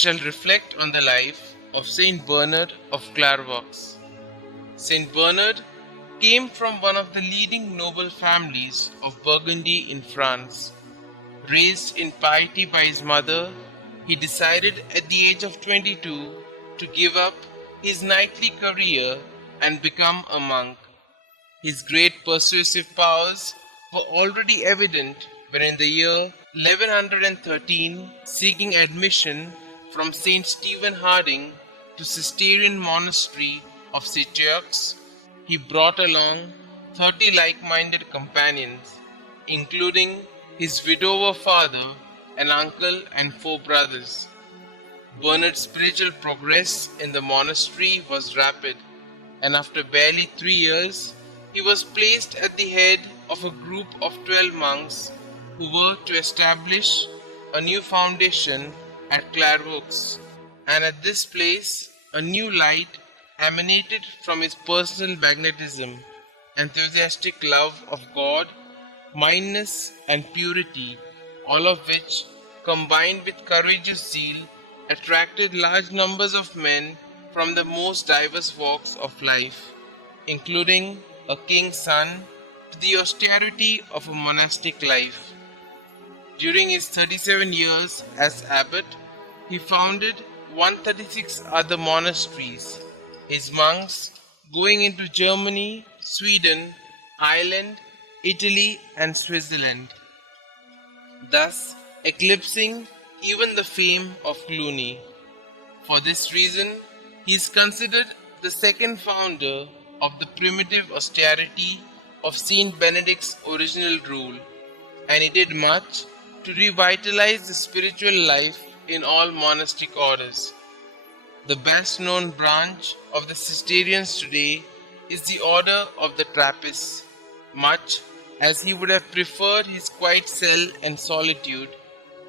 shall reflect on the life of Saint Bernard of Clairvaux. Saint Bernard came from one of the leading noble families of Burgundy in France. Raised in piety by his mother, he decided at the age of 22 to give up his knightly career and become a monk. His great persuasive powers were already evident when in the year 1113, seeking admission from St. Stephen Harding to Cistercian monastery of Citeaux, he brought along 30 like-minded companions, including his widower father, an uncle and 4 brothers. Bernard's spiritual progress in the monastery was rapid, and after barely 3 years, he was placed at the head of a group of 12 monks who were to establish a new foundation at Clairvaux. And at this place, a new light emanated from his personal magnetism, enthusiastic love of God, mindness and purity, all of which, combined with courageous zeal, attracted large numbers of men from the most diverse walks of life, including a king's son, to the austerity of a monastic life. During his 37 years as abbot, he founded 136 other monasteries, his monks going into Germany, Sweden, Ireland, Italy, and Switzerland, thus eclipsing even the fame of Cluny. For this reason, he is considered the second founder of the primitive austerity of Saint Benedict's original rule, and he did much to revitalize the spiritual life in all monastic orders. The best known branch of the Cistercians today is the order of the Trappists. Much as he would have preferred his quiet cell and solitude,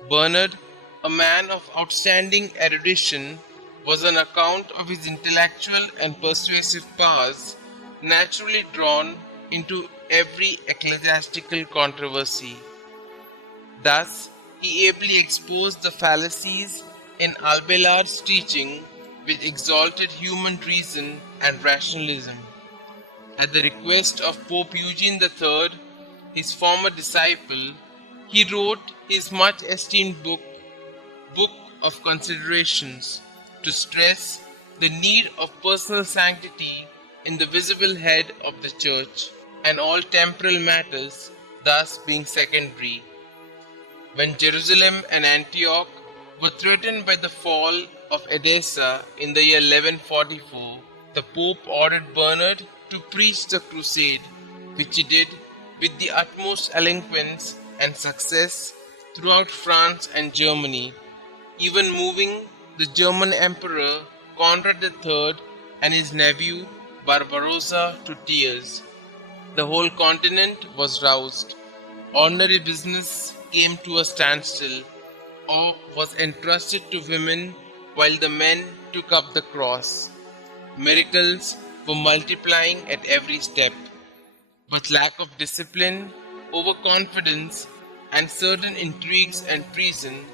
Bernard, a man of outstanding erudition, was on account of his intellectual and persuasive powers naturally drawn into every ecclesiastical controversy. Thus, he ably exposed the fallacies in Abelard's teaching which exalted human reason and rationalism. At the request of Pope Eugene III, his former disciple, he wrote his much esteemed book of Considerations, to stress the need of personal sanctity in the visible head of the Church, and all temporal matters thus being secondary. When Jerusalem and Antioch were threatened by the fall of Edessa in the year 1144, the Pope ordered Bernard to preach the crusade, which he did with the utmost eloquence and success throughout France and Germany, even moving the German Emperor Conrad III and his nephew Barbarossa to tears. The whole continent was roused. Ordinary business came to a standstill, or was entrusted to women while the men took up the cross. Miracles were multiplying at every step, but lack of discipline, overconfidence, and certain intrigues and treason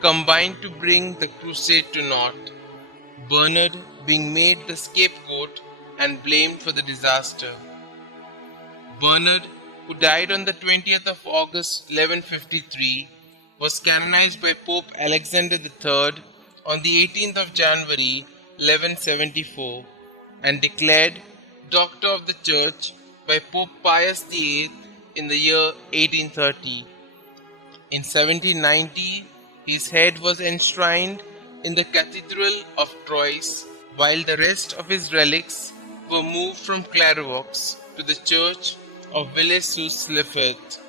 combined to bring the crusade to naught, Bernard being made the scapegoat and blamed for the disaster. Bernard, who died on the 20th of August 1153, was canonized by Pope Alexander III on the 18th of January 1174 and declared Doctor of the Church by Pope Pius VIII in the year 1830. In 1790, his head was enshrined in the Cathedral of Troyes, while the rest of his relics were moved from Clairvaux to the church of Villers-sous-Lefevre.